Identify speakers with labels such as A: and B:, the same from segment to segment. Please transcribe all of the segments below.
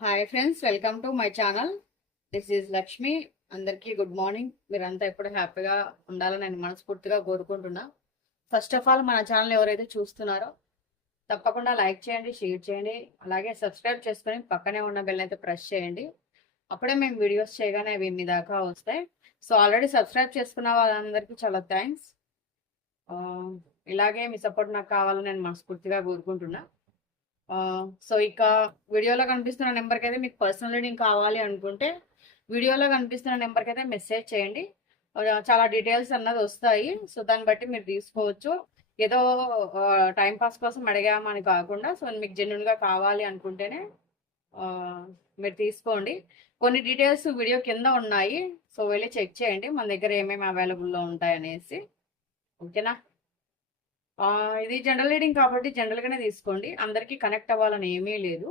A: Hi friends welcome to my channel this is Lakshmi అందరికీ good morning మీరంతా ఎప్పుడు హ్యాపీగా ఉండాలని నేను మనస్ఫూర్తిగా కోరుకుంటున్నా. ఫస్ట్ ఆఫ్ ఆల్ మన ఛానల్ ఎవరైతే చూస్తున్నారో తప్పకుండా లైక్ చేయండి షేర్ చేయండి. అలాగే సబ్స్క్రైబ్ చేసుకొని పక్కనే ఉన్న బెల్ అయితే ప్రెస్ చేయండి. అప్పుడే మేము వీడియోస్ చేయగానే అవి మీ దాకా వస్తాయి. సో ఆల్రెడీ సబ్స్క్రైబ్ చేసుకున్న వాళ్ళందరికీ చాలా థ్యాంక్స్ uh, ఇలాగే మీ సపోర్ట్ నాకు కావాలని నేను మనస్ఫూర్తిగా కోరుకుంటున్నా. సో ఇక వీడియోలో కనిపిస్తున్న నెంబర్కి అయితే మీకు పర్సనల్ రీడింగ్ కావాలి అనుకుంటే వీడియోలో కనిపిస్తున్న నెంబర్కి అయితే మెసేజ్ చేయండి చాలా డీటెయిల్స్ అన్నది వస్తాయి. సో దాన్ని బట్టి మీరు తీసుకోవచ్చు. ఏదో టైం పాస్ కోసం అడిగామని కాకుండా సో మీకు జెన్యున్గా కావాలి అనుకుంటేనే మీరు తీసుకోండి. కొన్ని డీటెయిల్స్ వీడియో కింద ఉన్నాయి. సో వెళ్ళి చెక్ చేయండి. మన దగ్గర ఏమేమి అవైలబుల్లో ఉంటాయనేసి. ఓకేనా? ఇది జనరల్ రీడింగ్ కాబట్టి జనరల్గానే తీసుకోండి. అందరికీ కనెక్ట్ అవ్వాలని ఏమీ లేదు.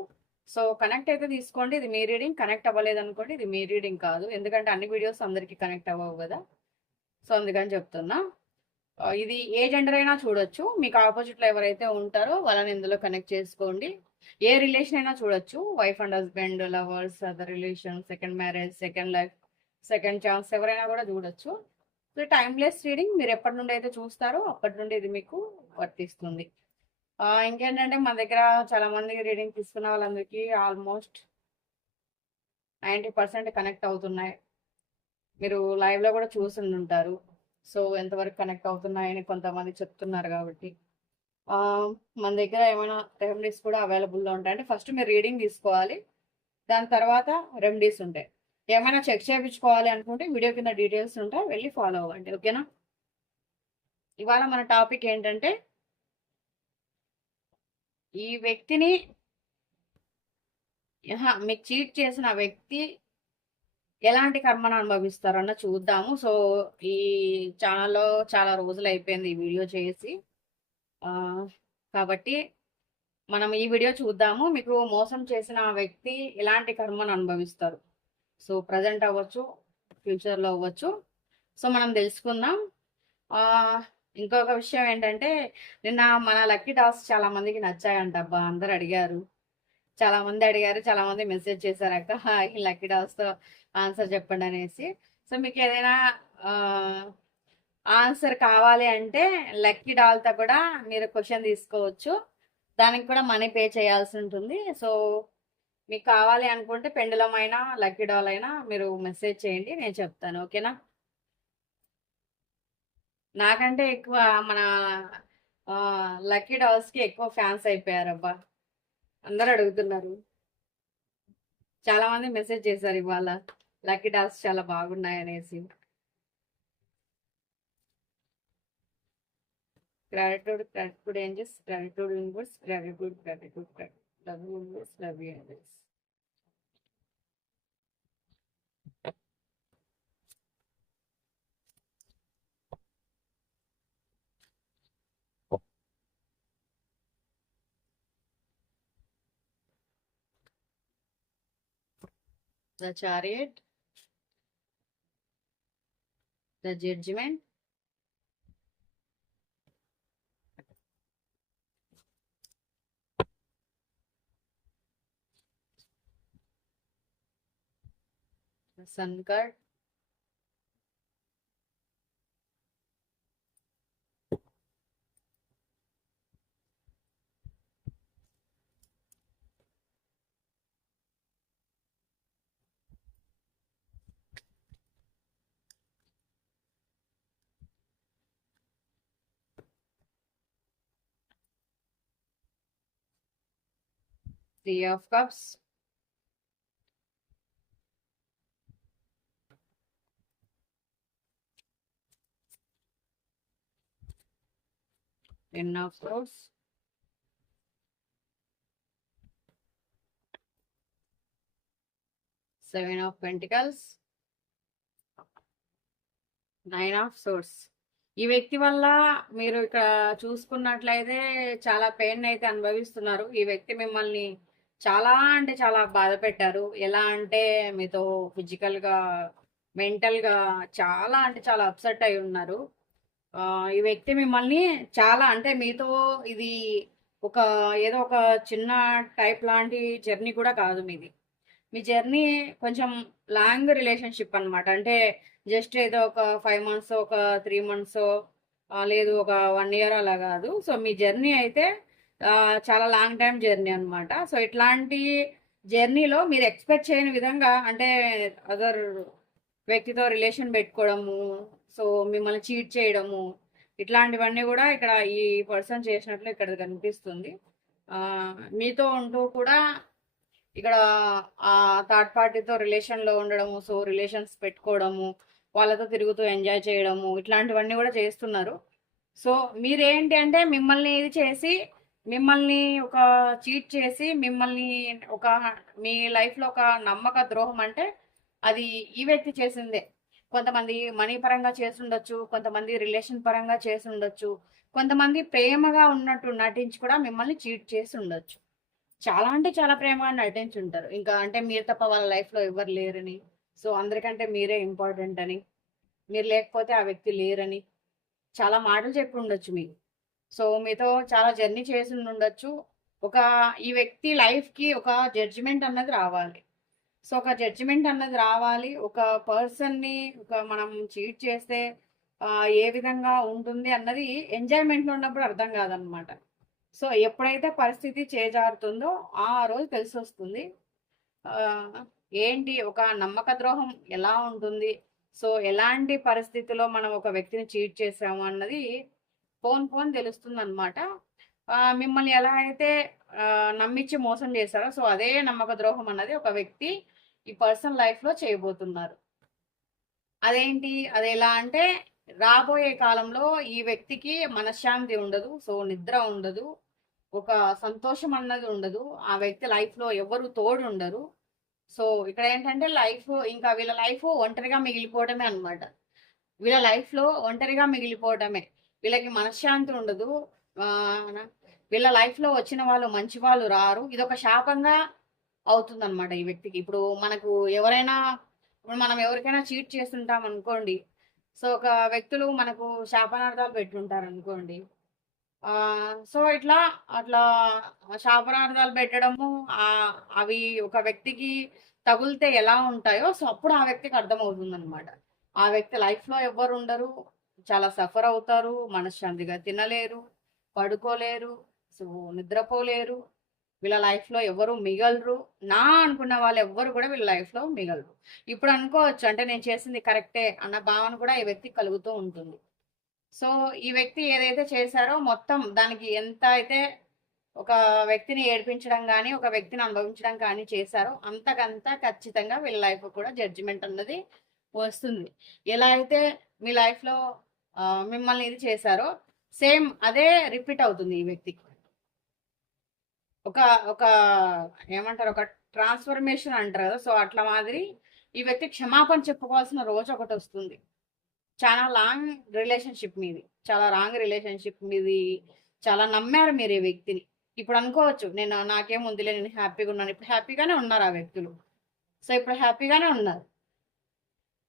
A: సో కనెక్ట్ అయితే తీసుకోండి. ఇది మీ రీడింగ్ కనెక్ట్ అవ్వలేదు అనుకోండి ఇది మీ రీడింగ్ కాదు. ఎందుకంటే అన్ని వీడియోస్ అందరికీ కనెక్ట్ అవ్వవు కదా. సో అందుకని చెప్తున్నా. ఇది ఏ జెండర్ అయినా చూడొచ్చు. మీకు ఆపోజిట్లో ఎవరైతే ఉంటారో వాళ్ళని ఇందులో కనెక్ట్ చేసుకోండి. ఏ రిలేషన్ అయినా చూడొచ్చు. Wife and husband lovers other relation second marriage second life second chance ఎవరైనా కూడా చూడొచ్చు. సో టైమ్లెస్ రీడింగ్ మీరు ఎప్పటి నుండి అయితే చూస్తారో అప్పటి నుండి ఇది మీకు వర్తిస్తుంది. ఇంకేంటంటే మన దగ్గర చాలా మంది రీడింగ్ తీసుకున్న వాళ్ళందరికీ ఆల్మోస్ట్ నైంటీ పర్సెంట్ కనెక్ట్ అవుతున్నాయి. మీరు లైవ్లో కూడా చూసి ఉంటారు. సో ఎంతవరకు కనెక్ట్ అవుతున్నాయని కొంతమంది చెప్తున్నారు కాబట్టి. మన దగ్గర ఏమైనా రెమెడీస్ కూడా అవైలబుల్లో ఉంటాయి. అంటే ఫస్ట్ మీరు రీడింగ్ తీసుకోవాలి. దాని తర్వాత రెమెడీస్ ఉంటాయి. ఏమైనా చెక్ చేయించుకోవాలి అనుకుంటే వీడియో కింద డీటెయిల్స్ ఉంటాయి వెళ్ళి ఫాలో అవ్వండి ఓకేనా? ఇవాళ మన టాపిక్ ఏంటంటే ఈ వ్యక్తిని మీకు చీట్ చేసిన వ్యక్తి ఎలాంటి కర్మను అనుభవిస్తారన్న చూద్దాము. సో ఈ ఛానల్లో చాలా రోజులు అయిపోయింది ఈ వీడియో చేసి. కాబట్టి మనం ఈ వీడియో చూద్దాము. మీకు మోసం చేసిన వ్యక్తి ఎలాంటి కర్మను అనుభవిస్తారు? సో ప్రజెంట్ అవ్వచ్చు ఫ్యూచర్లో అవ్వచ్చు. సో మనం తెలుసుకుందాం. ఇంకొక విషయం ఏంటంటే నిన్న మన లక్కీ టాస్ చాలా మందికి నచ్చాయంట అబ్బా అందరు అడిగారు. చాలా మంది అడిగారు చాలా మంది మెసేజ్ చేశారు అక్క ఈ లక్కీ టాస్తో ఆన్సర్ చెప్పండి అనేసి. సో మీకు ఏదైనా ఆన్సర్ కావాలి అంటే లక్కీ డాల్తో కూడా మీరు క్వశ్చన్ తీసుకోవచ్చు. దానికి కూడా మనీ పే చేయాల్సి ఉంటుంది. సో మీకు కావాలి అనుకుంటే పెండులం అయినా లక్కీ డాల్ అయినా మీరు మెసేజ్ చేయండి నేను చెప్తాను ఓకేనా? నాకంటే ఎక్కువ మన లక్కీ డాల్స్కి ఎక్కువ ఫ్యాన్స్ అయిపోయారు అబ్బా అందరు అడుగుతున్నారు. చాలామంది మెసేజ్ చేశారు ఇవాళ లక్కీ డాల్స్ చాలా బాగున్నాయి అనేసి gratitude gratitude angels gratitude universe gratitude gratitude the room is very nice. The chariot, the judgment, Shankar Three of Cups. Ten of swords, seven of pentacles nine of swords ఈ వ్యక్తి వల్ల మీరు ఇక్కడ చూసుకున్నట్లయితే చాలా పెయిన్ అయితే అనుభవిస్తున్నారు. ఈ వ్యక్తి మిమ్మల్ని చాలా అంటే చాలా బాధ పెట్టారు. ఎలా అంటే మీతో ఫిజికల్గా మెంటల్గా చాలా అంటే చాలా అప్సెట్ అయి ఉన్నారు. ఈ వ్యక్తి మిమ్మల్ని చాలా అంటే మీతో ఇది ఒక ఏదో ఒక చిన్న టైప్ లాంటి జర్నీ కూడా కాదు మీది. మీ జర్నీ కొంచెం లాంగ్ రిలేషన్షిప్ అనమాట అంటే జస్ట్ ఏదో ఒక ఫైవ్ మంత్స్ ఒక త్రీ మంత్స్ లేదు ఒక వన్ ఇయర్ అలా కాదు. సో మీ జర్నీ అయితే చాలా లాంగ్ టైం జర్నీ అనమాట సో ఇట్లాంటి జర్నీలో మీరు ఎక్స్పెక్ట్ చేయని విధంగా అంటే అదర్ వ్యక్తితో రిలేషన్ పెట్టుకోవడము సో మిమ్మల్ని చీట్ చేయడము ఇట్లాంటివన్నీ కూడా ఇక్కడ ఈ పర్సన్ చేసినట్లు ఇక్కడ కనిపిస్తుంది. మీతో ఉంటూ కూడా ఇక్కడ ఆ థర్డ్ పార్టీతో రిలేషన్లో ఉండడము సో రిలేషన్స్ పెట్టుకోవడము వాళ్ళతో తిరుగుతూ ఎంజాయ్ చేయడము ఇట్లాంటివన్నీ కూడా చేస్తున్నారు. సో మీరేంటి అంటే మిమ్మల్ని ఇది చేసి మిమ్మల్ని ఒక చీట్ చేసి మిమ్మల్ని ఒక మీ లైఫ్లో ఒక నమ్మక ద్రోహం అంటే అది ఈ వ్యక్తి చేసిందే. కొంతమంది మనీ పరంగా చేసి కొంతమంది రిలేషన్ పరంగా చేసి కొంతమంది ప్రేమగా ఉన్నట్టు నటించి కూడా మిమ్మల్ని చీట్ చేసి ఉండొచ్చు చాలా అంటే చాలా ప్రేమగా నటించి ఉంటారు ఇంకా అంటే మీరు తప్ప వాళ్ళ లైఫ్లో ఎవరు లేరని. సో అందరికంటే మీరే ఇంపార్టెంట్ అని. మీరు లేకపోతే ఆ వ్యక్తి లేరని. చాలా మాటలు చెప్పి ఉండొచ్చు మీకు. సో మీతో చాలా జర్నీ చేసి ఉండొచ్చు ఒక ఈ వ్యక్తి లైఫ్కి ఒక జడ్జిమెంట్ అన్నది రావాలి. సో ఒక జడ్జిమెంట్ అన్నది రావాలి. ఒక పర్సన్ని ఒక మనం చీట్ చేస్తే ఏ విధంగా ఉంటుంది అన్నది ఎంజాయ్మెంట్లో ఉన్నప్పుడు అర్థం కాదనమాట సో ఎప్పుడైతే పరిస్థితి చేజారుతుందో ఆ రోజు తెలిసి వస్తుంది. ఏంటి ఒక నమ్మక ద్రోహం ఎలా ఉంటుంది? సో ఎలాంటి పరిస్థితిలో మనం ఒక వ్యక్తిని చీట్ చేసాము అన్నది ఫోన్ ఫోన్ తెలుస్తుంది అనమాట మిమ్మల్ని ఎలా అయితే నమ్మించి మోసం చేశారో. సో అదే నమ్మక ద్రోహం అన్నది ఒక వ్యక్తి ఈ పర్సన్ లైఫ్లో చేయబోతున్నారు. అదేంటి? అది ఎలా అంటే రాబోయే కాలంలో ఈ వ్యక్తికి మనశ్శాంతి ఉండదు. సో నిద్ర ఉండదు. ఒక సంతోషం అన్నది ఉండదు. ఆ వ్యక్తి లైఫ్లో ఎవరు తోడు ఉండరు సో ఇక్కడ ఏంటంటే లైఫ్ ఇంకా వీళ్ళ లైఫ్ ఒంటరిగా మిగిలిపోవడమే అనమాట వీళ్ళ లైఫ్లో ఒంటరిగా మిగిలిపోవడమే వీళ్ళకి మనశ్శాంతి ఉండదు. వీళ్ళ లైఫ్లో వచ్చిన వాళ్ళు మంచి వాళ్ళు రారు. ఇది ఒక శాపంగా అవుతుందన్నమాట ఈ వ్యక్తికి. ఇప్పుడు మనకు ఎవరైనా ఇప్పుడు మనం ఎవరికైనా చీట్ చేస్తుంటాం అనుకోండి సో ఒక వ్యక్తులు మనకు శాపనార్థాలు పెట్టుంటారు అనుకోండి సో ఇట్లా అట్లా శాపనార్థాలు పెట్టడము అవి ఒక వ్యక్తికి తగులితే ఎలా ఉంటాయో సో అప్పుడు ఆ వ్యక్తికి అర్థమవుతుంది అనమాట ఆ వ్యక్తి లైఫ్లో ఎవ్వరు ఎవరు ఉండరు చాలా సఫర్ అవుతారు మనశ్శాంతిగా తినలేరు పడుకోలేరు సో నిద్రపోలేరు. వీళ్ళ లైఫ్లో ఎవరు మిగలరు. నా అనుకున్న వాళ్ళు ఎవ్వరు కూడా వీళ్ళ లైఫ్లో మిగలరు. ఇప్పుడు అనుకోవచ్చు. అంటే నేను చేసింది కరెక్టే అన్న భావన కూడా ఈ వ్యక్తికి కలుగుతూ ఉంటుంది. సో ఈ వ్యక్తి ఏదైతే చేశారో మొత్తం దానికి ఎంత అయితే ఒక వ్యక్తిని ఏడిపించడం కానీ ఒక వ్యక్తిని అనుభవించడం కానీ చేశారో అంతకంత ఖచ్చితంగా వీళ్ళ లైఫ్ కూడా జడ్జిమెంట్ అన్నది వస్తుంది. ఎలా అయితే మీ లైఫ్లో మిమ్మల్ని ఇది చేశారో సేమ్ అదే రిపీట్ అవుతుంది ఈ వ్యక్తికి. ఒక ఒక ఏమంటారు ఒక ట్రాన్స్ఫర్మేషన్ అంటారు కదా. సో అట్లా మాదిరి ఈ వ్యక్తి క్షమాపణ చెప్పుకోవాల్సిన రోజు ఒకటి వస్తుంది. చాలా లాంగ్ రిలేషన్షిప్ మీది. చాలా రాంగ్ రిలేషన్షిప్ మీది. చాలా నమ్మారు మీరు ఈ వ్యక్తిని. ఇప్పుడు అనుకోవచ్చు నేను నాకేం ఉందిలే నేను హ్యాపీగా ఉన్నాను. ఇప్పుడు హ్యాపీగానే ఉన్నారు ఆ వ్యక్తులు. సో ఇప్పుడు హ్యాపీగానే ఉన్నారు.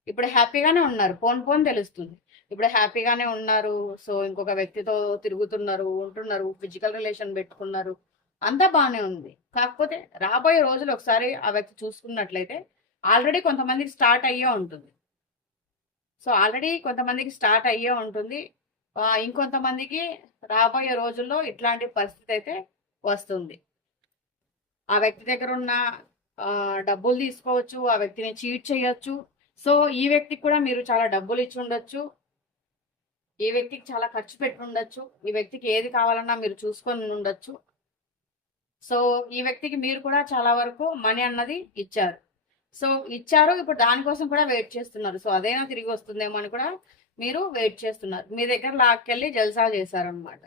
A: ఇప్పుడు హ్యాపీగానే ఉన్నారు. పోన్ పోన్ తెలుస్తుంది. ఇప్పుడు హ్యాపీగానే ఉన్నారు. సో ఇంకొక వ్యక్తితో తిరుగుతున్నారు ఉంటున్నారు ఫిజికల్ రిలేషన్ పెట్టుకున్నారు. అంతా బాగానే ఉంది. కాకపోతే రాబోయే రోజులు ఒకసారి ఆ వ్యక్తి చూసుకున్నట్లయితే ఆల్రెడీ కొంతమందికి స్టార్ట్ అయ్యే ఉంటుంది. సో ఆల్రెడీ కొంతమందికి స్టార్ట్ అయ్యే ఉంటుంది. ఇంకొంతమందికి రాబోయే రోజుల్లో ఇట్లాంటి పరిస్థితి అయితే వస్తుంది. ఆ వ్యక్తి దగ్గర ఉన్న డబ్బులు తీసుకోవచ్చు ఆ వ్యక్తిని చీట్ చేయొచ్చు. సో ఈ వ్యక్తికి కూడా మీరు చాలా డబ్బులు ఇచ్చి ఉండొచ్చు. ఈ వ్యక్తికి చాలా ఖర్చు పెట్టి ఉండొచ్చు. ఈ వ్యక్తికి ఏది కావాలన్నా మీరు చూసుకొని ఉండొచ్చు. సో ఈ వ్యక్తికి మీరు కూడా చాలా వరకు మనీ అన్నది ఇచ్చారు. సో ఇచ్చారు ఇప్పుడు దానికోసం కూడా వెయిట్ చేస్తున్నారు. సో అదైనా తిరిగి వస్తుందేమో అని కూడా మీరు వెయిట్ చేస్తున్నారు. మీ దగ్గర లాక్కెళ్ళి జల్సా చేశారనమాట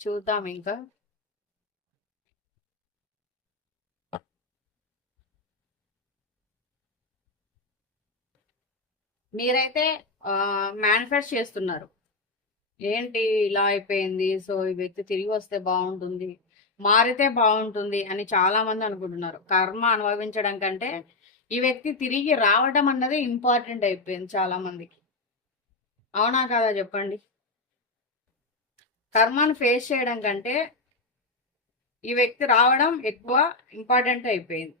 A: చూద్దాం ఇంకా. మీరైతే మేనిఫెస్ట్ చేస్తున్నారు. ఏంటి ఇలా అయిపోయింది? సో ఈ వ్యక్తి తిరిగి వస్తే బాగుంటుంది మారితే బాగుంటుంది అని చాలా మంది అనుకుంటున్నారు. కర్మ అనుభవించడం కంటే ఈ వ్యక్తి తిరిగి రావడం అన్నది ఇంపార్టెంట్ అయిపోయింది చాలా మందికి. అవునా కాదా చెప్పండి? కర్మను ఫేస్ చేయడం కంటే ఈ వ్యక్తి రావడం ఎక్కువ ఇంపార్టెంట్ అయిపోయింది.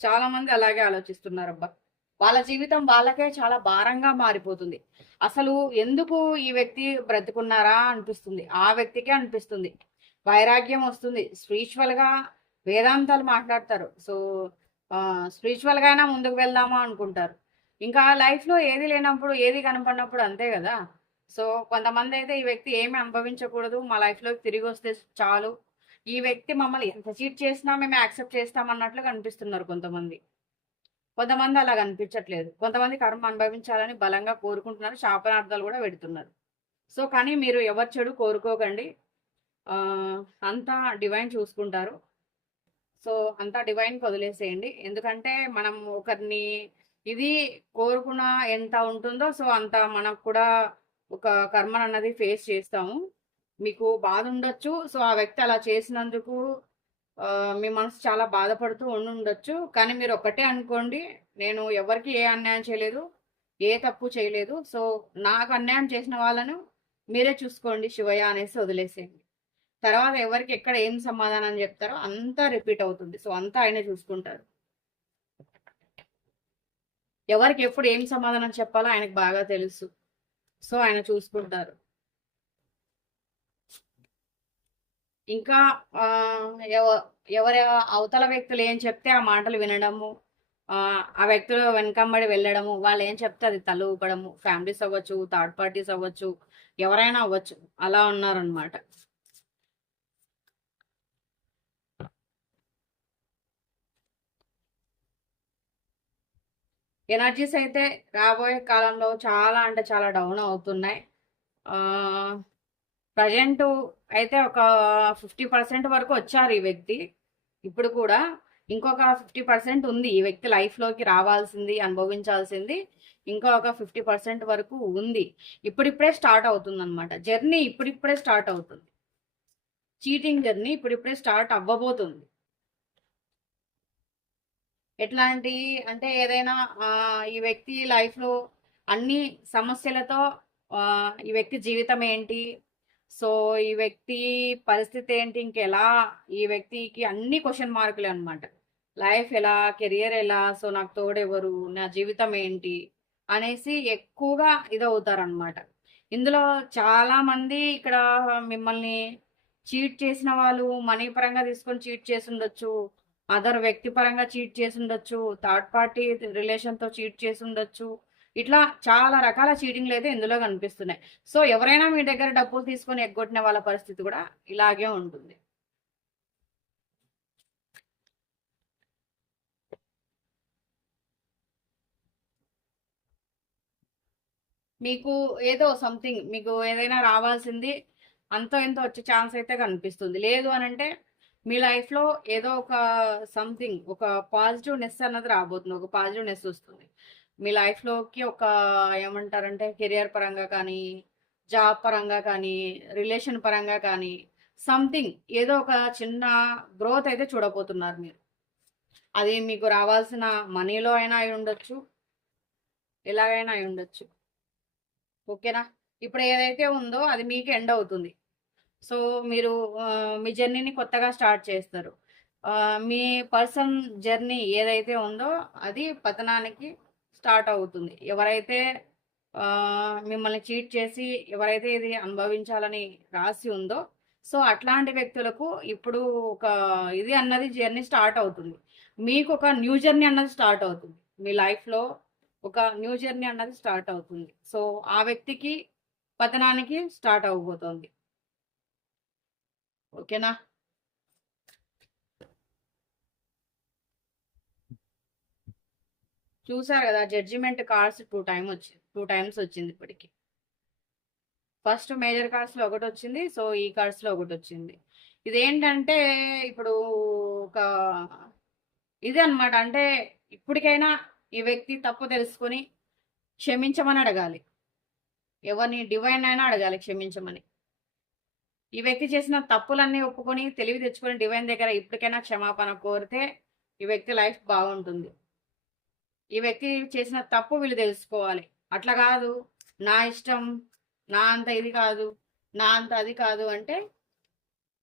A: చాలా మంది అలాగే ఆలోచిస్తున్నారు అబ్బా వాళ్ళ జీవితం వాళ్ళకే చాలా భారంగా మారిపోతుంది. అసలు ఎందుకు ఈ వ్యక్తి బ్రతుకున్నారా అనిపిస్తుంది. ఆ వ్యక్తికే అనిపిస్తుంది. వైరాగ్యం వస్తుంది. స్పిరిచువల్గా వేదాంతాలు మాట్లాడతారు. సో స్పిరిచువల్గా అయినా ముందుకు వెళ్దామా అనుకుంటారు. ఇంకా లైఫ్లో ఏది లేనప్పుడు ఏది కనపడినప్పుడు అంతే కదా. సో కొంతమంది అయితే ఈ వ్యక్తి ఏమి అనుభవించకూడదు. మా లైఫ్లోకి తిరిగి వస్తే చాలు. ఈ వ్యక్తి మమ్మల్ని ఎంత చీట్ చేసినా మేము యాక్సెప్ట్ చేస్తామన్నట్లు కనిపిస్తున్నారు కొంతమంది. కొంతమంది అలా కనిపించట్లేదు కొంతమంది కర్మ అనుభవించాలని బలంగా కోరుకుంటున్నారు. శాపనార్థాలు కూడా పెడుతున్నారు. సో కానీ మీరు ఎవరు చెడు కోరుకోకండి. అంతా డివైన్ చూసుకుంటారు. సో అంతా డివైన్ వదిలేసేయండి. ఎందుకంటే మనం ఒకరిని ఇది కోరుకున్న ఎంత ఉంటుందో సో అంత మనకు కూడా ఒక కర్మను అన్నది ఫేస్ చేస్తాము. మీకు బాధ ఉండొచ్చు. సో ఆ వ్యక్తి అలా చేసినందుకు మీ మనసు చాలా బాధపడుతూ ఉండి ఉండొచ్చు కానీ మీరు ఒకటే అనుకోండి నేను ఎవరికి ఏ అన్యాయం చేయలేదు ఏ తప్పు చేయలేదు. సో నాకు అన్యాయం చేసిన వాళ్ళను మీరే చూసుకోండి శివయ్య అనేసి వదిలేసేయండి. తర్వాత ఎవరికి ఎక్కడ ఏం సమాధానం చెప్తారో అంతా రిపీట్ అవుతుంది. సో అంతా ఆయనే చూసుకుంటారు. ఎవరికి ఎప్పుడు ఏం సమాధానం చెప్పాలో ఆయనకు బాగా తెలుసు. సో ఆయన చూసుకుంటారు. ఇంకా ఎవ- ఎవరి అవతల వ్యక్తులు ఏం చెప్తే ఆ మాటలు వినడము ఆ వ్యక్తులు వెనకంబడి వెళ్ళడము వాళ్ళు ఏం చెప్తే అది తల ఊపడము ఫ్యామిలీస్ అవ్వచ్చు థర్డ్ పార్టీస్ అవ్వచ్చు ఎవరైనా అవ్వచ్చు అలా ఉన్నారనమాట ఎనర్జీస్ అయితే రాబోయే కాలంలో చాలా అంటే చాలా డౌన్ అవుతున్నాయి. ప్రజెంట్ అయితే ఒక ఫిఫ్టీ పర్సెంట్ వరకు వచ్చారు ఈ వ్యక్తి. ఇప్పుడు కూడా ఇంకొక ఫిఫ్టీ పర్సెంట్ ఉంది. ఈ వ్యక్తి లైఫ్లోకి రావాల్సింది అనుభవించాల్సింది ఇంకా ఒక ఫిఫ్టీ పర్సెంట్ వరకు ఉంది. ఇప్పుడిప్పుడే స్టార్ట్ అవుతుంది అనమాట జర్నీ ఇప్పుడిప్పుడే స్టార్ట్ అవుతుంది. చీటింగ్ జర్నీ ఇప్పుడిప్పుడే స్టార్ట్ అవ్వబోతుంది. ఎట్లాంటి అంటే ఏదైనా ఈ వ్యక్తి లైఫ్లో అన్ని సమస్యలతో ఈ వ్యక్తి జీవితం ఏంటి సో ఈ వ్యక్తి పరిస్థితి ఏంటి? ఇంకెలా ఈ వ్యక్తికి అన్ని క్వశ్చన్ మార్కులే అనమాట లైఫ్ ఎలా? కెరియర్ ఎలా? సో నాకు తోడెవరు? నా జీవితం ఏంటి? అనేసి ఎక్కువగా ఇదవుతారనమాట ఇందులో చాలా మంది ఇక్కడ మిమ్మల్ని చీట్ చేసిన వాళ్ళు మనీ పరంగా తీసుకొని చీట్ చేసి ఉండొచ్చు అదర్ వ్యక్తి పరంగా చీట్ చేసి ఉండొచ్చు థర్డ్ పార్టీ రిలేషన్తో చీట్ చేసి ఉండొచ్చు ఇట్లా చాలా రకాల చీటింగ్లు అయితే ఇందులో కనిపిస్తున్నాయి. సో ఎవరైనా మీ దగ్గర డబ్బులు తీసుకొని ఎగ్గొట్టిన వాళ్ళ పరిస్థితి కూడా ఇలాగే ఉంటుంది. మీకు ఏదో సంథింగ్ మీకు ఏదైనా రావాల్సింది అంతో ఎంతో వచ్చే ఛాన్స్ అయితే కనిపిస్తుంది. లేదు అని అంటే మీ లైఫ్లో ఏదో ఒక సంథింగ్ ఒక పాజిటివ్నెస్ అన్నది రాబోతుంది ఒక పాజిటివ్నెస్ వస్తుంది. మీ లైఫ్లోకి ఒక ఏమంటారంటే కెరియర్ పరంగా కానీ జాబ్ పరంగా కానీ రిలేషన్ పరంగా కానీ సంథింగ్ ఏదో ఒక చిన్న గ్రోత్ అయితే చూడబోతున్నారు మీరు. అది మీకు రావాల్సిన మనీలో అయినా అయి ఉండొచ్చు ఎలాగైనా అయి ఉండొచ్చు. ఓకేనా ఇప్పుడు ఏదైతే ఉందో అది మీకు ఎండ్ అవుతుంది. సో మీరు మీ జర్నీని కొత్తగా స్టార్ట్ చేస్తారు. మీ పర్సన్ జర్నీ ఏదైతే ఉందో అది పతనానికి స్టార్ట్ అవుతుంది. ఎవరైతే మిమ్మల్ని చీట్ చేసి ఎవరైతే ఇది అనుభవించాలని రాసి ఉందో సో అట్లాంటి వ్యక్తులకు ఇప్పుడు ఒక ఇది అన్నది జర్నీ స్టార్ట్ అవుతుంది. మీకు ఒక న్యూ జర్నీ అన్నది స్టార్ట్ అవుతుంది. మీ లైఫ్లో ఒక న్యూ జర్నీ అన్నది స్టార్ట్ అవుతుంది. సో ఆ వ్యక్తికి పతనానికి స్టార్ట్ అవ్వబోతోంది. ఓకేనా? చూసారు కదా జడ్జిమెంట్ కార్డ్స్ టూ టైం వచ్చింది టూ టైమ్స్ వచ్చింది ఇప్పటికి. ఫస్ట్ మేజర్ కార్డ్స్లో ఒకటి వచ్చింది సో ఈ కార్డ్స్లో ఒకటి వచ్చింది. ఇదేంటంటే ఇప్పుడు ఒక ఇది అన్నమాట అంటే ఇప్పటికైనా ఈ వ్యక్తి తప్పు తెలుసుకొని క్షమించమని అడగాలి. ఎవరిని డివైన్ అయినా అడగాలి క్షమించమని. ఈ వ్యక్తి చేసిన తప్పులన్నీ ఒప్పుకొని తెలివి తెచ్చుకొని డివైన్ దగ్గర ఇప్పటికైనా క్షమాపణ కోరితే ఈ వ్యక్తి లైఫ్ బాగుంటుంది. ఈ వ్యక్తి చేసిన తప్పు వీళ్ళు తెలుసుకోవాలి. అట్లా కాదు. నా ఇష్టం నా అంత ఇది కాదు నా అంత అది కాదు అంటే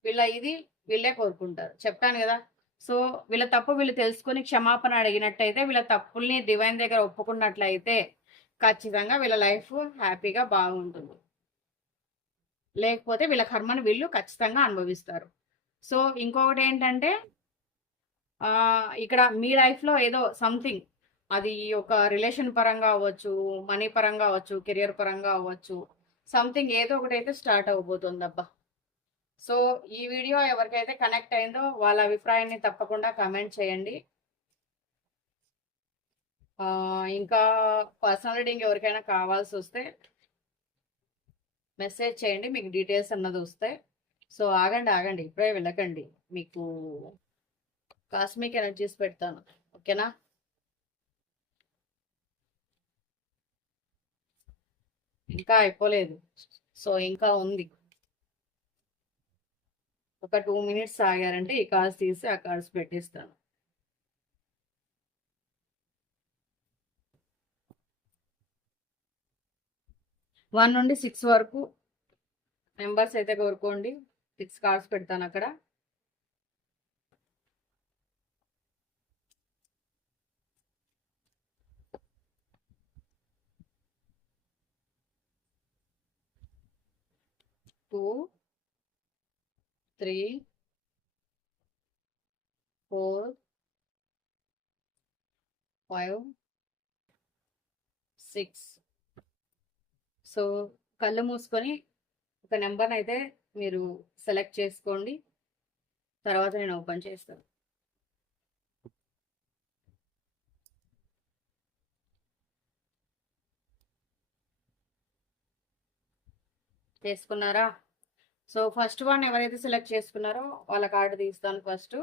A: వీళ్ళ ఇది వీళ్ళే కోరుకుంటారు. చెప్తాను కదా. సో వీళ్ళ తప్పు వీళ్ళు తెలుసుకొని క్షమాపణ అడిగినట్టయితే వీళ్ళ తప్పుల్ని డివైన్ దగ్గర ఒప్పుకున్నట్లయితే ఖచ్చితంగా వీళ్ళ లైఫ్ హ్యాపీగా బాగుంటుంది. లేకపోతే వీళ్ళ కర్మను వీళ్ళు ఖచ్చితంగా అనుభవిస్తారు. సో ఇంకొకటి ఏంటంటే ఇక్కడ మీ లైఫ్లో ఏదో సంథింగ్ అది ఒక రిలేషన్ పరంగా అవ్వచ్చు మనీ పరంగా అవ్వచ్చు కెరియర్ పరంగా అవ్వచ్చు సంథింగ్ ఏదో ఒకటి అయితే స్టార్ట్ అవ్వబోతుంది అబ్బా సో ఈ వీడియో ఎవరికైతే కనెక్ట్ అయిందో వాళ్ళ అభిప్రాయాన్ని తప్పకుండా కమెంట్ చేయండి. ఇంకా పర్సనల్ రీడింగ్ ఎవరికైనా కావాల్సి వస్తే మెసేజ్ చేయండి మీకు డీటెయిల్స్ అన్నది వస్తే. సో ఆగండి ఆగండి ఇప్పుడే వెళ్ళకండి. మీకు కాస్మిక్ ఎనర్జీస్ పెడతాను ఓకేనా? ఇంకా అయిపోలేదు. సో ఇంకా ఉంది. ఒక టూ మినిట్స్ ఆగారంటే ఈ కార్డ్స్ తీసి ఆ కార్డ్స్ పెట్టిస్తాను. వన్ నుండి సిక్స్ వరకు నెంబర్స్ అయితే కోరుకోండి. సిక్స్ కార్డ్స్ పెడతాను అక్కడ two three four five six so కళ్ళు మూసుకొని ఒక నెంబర్ని అయితే మీరు సెలెక్ట్ చేసుకోండి. తర్వాత నేను ఓపెన్ చేస్తాను చేసుకున్నారా? సో ఫస్ట్ వన్ ఎవరైతే సెలెక్ట్ చేసుకున్నారో వాళ్ళ కార్డు తీస్తాను ఫస్ట్.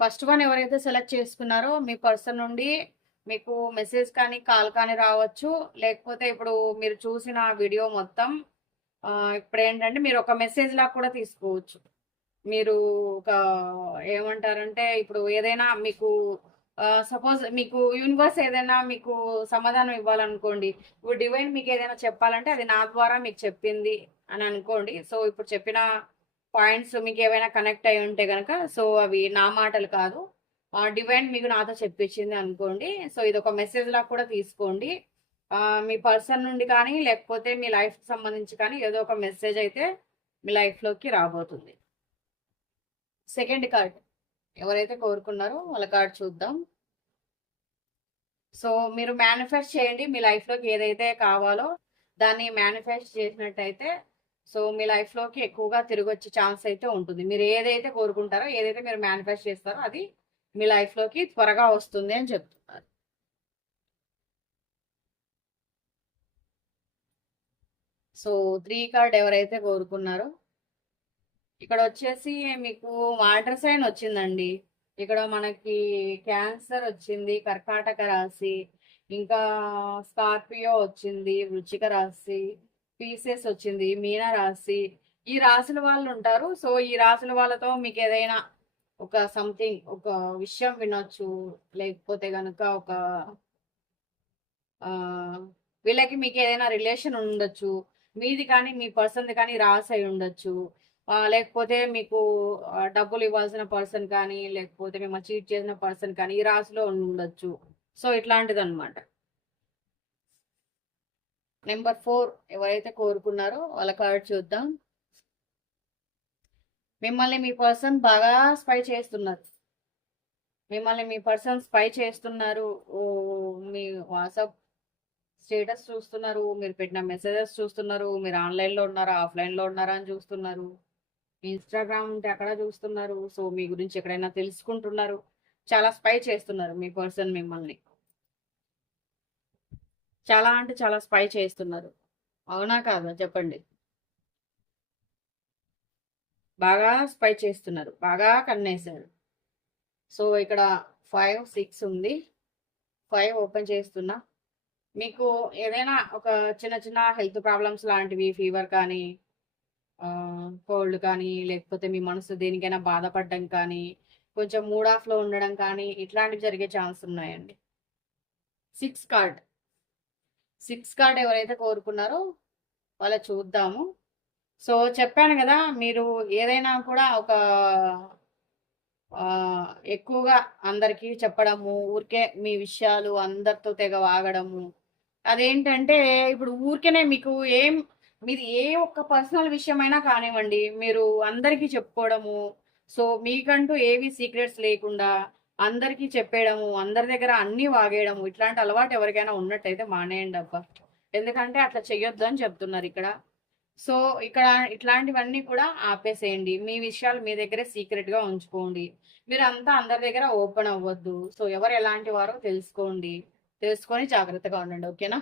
A: ఫస్ట్ వన్ ఎవరైతే సెలెక్ట్ చేసుకున్నారో మీ పర్సన్ నుండి మీకు మెసేజ్ కానీ కాల్ కానీ రావచ్చు. లేకపోతే ఇప్పుడు మీరు చూసిన వీడియో మొత్తం ఇప్పుడు ఏంటంటే మీరు ఒక మెసేజ్ లా కూడా తీసుకోవచ్చు. మీరు ఒక ఏమంటారంటే ఇప్పుడు ఏదైనా మీకు సపోజ్ మీకు యూనివర్స్ ఏదైనా మీకు సమాధానం ఇవ్వాలనుకోండి ఇప్పుడు డివైన్ మీకు ఏదైనా చెప్పాలంటే అది నా ద్వారా మీకు చెప్పింది అని అనుకోండి. సో ఇప్పుడు చెప్పిన పాయింట్స్ మీకు ఏవైనా కనెక్ట్ అయి ఉంటే కనుక సో అవి నా మాటలు కాదు. డివైన్ మీకు నాతో చెప్పించింది అనుకోండి. సో ఇది ఒక మెసేజ్ లా కూడా తీసుకోండి. మీ పర్సన్ నుండి కానీ లేకపోతే మీ లైఫ్ సంబంధించి కానీ ఏదో ఒక మెసేజ్ అయితే మీ లైఫ్లోకి రాబోతుంది. సెకండ్ కార్డ్ ఎవరైతే కోరుకున్నారో వాళ్ళ కార్డ్ చూద్దాం. సో మీరు మేనిఫెస్ట్ చేయండి మీ లైఫ్లోకి ఏదైతే కావాలో దాన్ని మేనిఫెస్ట్ చేసినట్టయితే సో మీ లైఫ్లోకి ఎక్కువగా తిరిగి వచ్చే ఛాన్స్ అయితే ఉంటుంది. మీరు ఏదైతే కోరుకుంటారో ఏదైతే మీరు మేనిఫెస్ట్ చేస్తారో అది మీ లైఫ్లోకి త్వరగా వస్తుంది అని చెప్తున్నారు. సో త్రీ కార్డ్ ఎవరైతే కోరుకున్నారో ఇక్కడ వచ్చేసి మీకు వాటర్ సైన్ వచ్చిందండి. ఇక్కడ మనకి క్యాన్సర్ వచ్చింది కర్కాటక రాశి ఇంకా స్కార్పియో వచ్చింది వృచ్చిక రాశి పీసెస్ వచ్చింది మీన రాశి. ఈ రాశుల వాళ్ళు ఉంటారు. సో ఈ రాశుల వాళ్ళతో మీకు ఏదైనా ఒక సంథింగ్ ఒక విషయం వినొచ్చు. లేకపోతే కనుక ఒక వీళ్ళకి మీకు ఏదైనా రిలేషన్ ఉండొచ్చు. మీది కానీ మీ పర్సన్ది కానీ రాసి అయి ఉండొచ్చు. లేకపోతే మీకు డబ్బులు ఇవ్వాల్సిన పర్సన్ కానీ లేకపోతే మిమ్మల్ని చీట్ చేసిన పర్సన్ కానీ ఈ రాశిలో ఉండొచ్చు. సో ఇట్లాంటిది అనమాట నెంబర్ ఫోర్ ఎవరైతే కోరుకున్నారో వాళ్ళ కార్డ్ చూద్దాం. మిమ్మల్ని మీ పర్సన్ బాగా స్పై చేస్తున్నారు. మిమ్మల్ని మీ పర్సన్ స్పై చేస్తున్నారు. మీ వాట్సాప్ స్టేటస్ చూస్తున్నారు. మీరు పెట్టిన మెసేజెస్ చూస్తున్నారు. మీరు ఆన్లైన్లో ఉన్నారా ఆఫ్లైన్లో ఉన్నారా అని చూస్తున్నారు. ఇన్స్టాగ్రామ్ ఉంటే అక్కడ చూస్తున్నారు. సో మీ గురించి ఎక్కడైనా తెలుసుకుంటున్నారు. చాలా స్పై చేస్తున్నారు మీ పర్సన్ మిమ్మల్ని. చాలా అంటే చాలా స్పై చేస్తున్నారు. అవునా కాదా? చెప్పండి. బాగా స్పై చేస్తున్నారు. బాగా కన్నేశారు. సో ఇక్కడ ఫైవ్ సిక్స్ ఉంది. ఫైవ్ ఓపెన్ చేస్తున్నా. మీకు ఏదైనా ఒక చిన్న చిన్న హెల్త్ ప్రాబ్లమ్స్ లాంటివి ఫీవర్ కానీ కోల్డ్ కానీ లేకపోతే మీ మనసు దేనికైనా బాధపడడం కానీ కొంచెం మూడ్ ఆఫ్లో ఉండడం కానీ ఇట్లాంటివి జరిగే ఛాన్స్ ఉన్నాయండి. సిక్స్ కార్డ్ సిక్స్ కార్డ్ ఎవరైతే కోరుకున్నారో వాళ్ళ చూద్దాము. సో చెప్పాను కదా మీరు ఏదైనా కూడా ఒక ఎక్కువగా అందరికీ చెప్పడము ఊరికే మీ విషయాలు అందరితో తెగ వాగడము అదేంటంటే ఇప్పుడు ఊరికేనే మీకు ఏం మీది ఏ ఒక్క పర్సనల్ విషయమైనా కానివ్వండి మీరు అందరికీ చెప్పుకోవడము సో మీకంటూ ఏవి సీక్రెట్స్ లేకుండా అందరికీ చెప్పేయడము అందరి దగ్గర అన్ని వాగేయడము ఇట్లాంటి అలవాటు ఎవరికైనా ఉన్నట్టయితే మానేయండి అబ్బా. ఎందుకంటే అట్లా చెయ్యొద్దు అని చెప్తున్నారు ఇక్కడ. సో ఇక్కడ ఇట్లాంటివన్నీ కూడా ఆపేసేయండి. మీ విషయాలు మీ దగ్గరే సీక్రెట్గా ఉంచుకోండి. మీరు అంతా అందరి దగ్గర ఓపెన్ అవ్వద్దు. సో ఎవరు ఎలాంటి వారో తెలుసుకోండి. తెలుసుకొని జాగ్రత్తగా ఉండండి. ఓకేనా?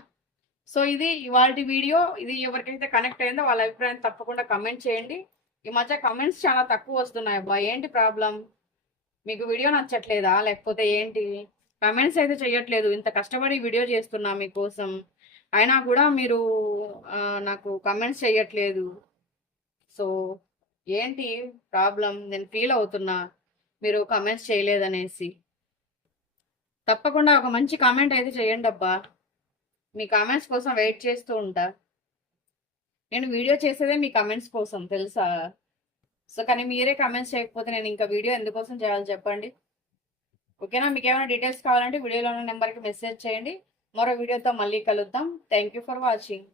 A: సో ఇది ఇవాళ వీడియో. ఇది ఎవరికైతే కనెక్ట్ అయిందో వాళ్ళ అభిప్రాయం తప్పకుండా కమెంట్ చేయండి. ఈ మధ్య కమెంట్స్ చాలా తక్కువ వస్తున్నాయి అబ్బా. ఏంటి ప్రాబ్లం మీకు వీడియో నచ్చట్లేదా? లేకపోతే ఏంటి? కమెంట్స్ అయితే చేయట్లేదు ఇంత కష్టపడి వీడియో చేస్తున్నా మీకోసం. అయినా కూడా మీరు నాకు కమెంట్స్ చేయట్లేదు సో ఏంటి ప్రాబ్లం నేను ఫీల్ అవుతున్నా. మీరు కమెంట్స్ చేయలేదనేసి. తప్పకుండా ఒక మంచి కామెంట్ అయితే చేయండి అబ్బా మీ కామెంట్స్ కోసం వెయిట్ చేస్తూ ఉంటా. నేను వీడియో చేసేదే మీ కామెంట్స్ కోసం తెలుసా? సో కానీ మీరే కామెంట్స్ చేయకపోతే నేను ఇంకా వీడియో ఎందుకోసం చేయాలి చెప్పండి. ఓకేనా మీకు ఏమైనా డీటెయిల్స్ కావాలంటే వీడియోలో ఉన్న నెంబర్కి మెసేజ్ చేయండి. మరో వీడియోతో మళ్ళీ కలుద్దాం. Thank you for watching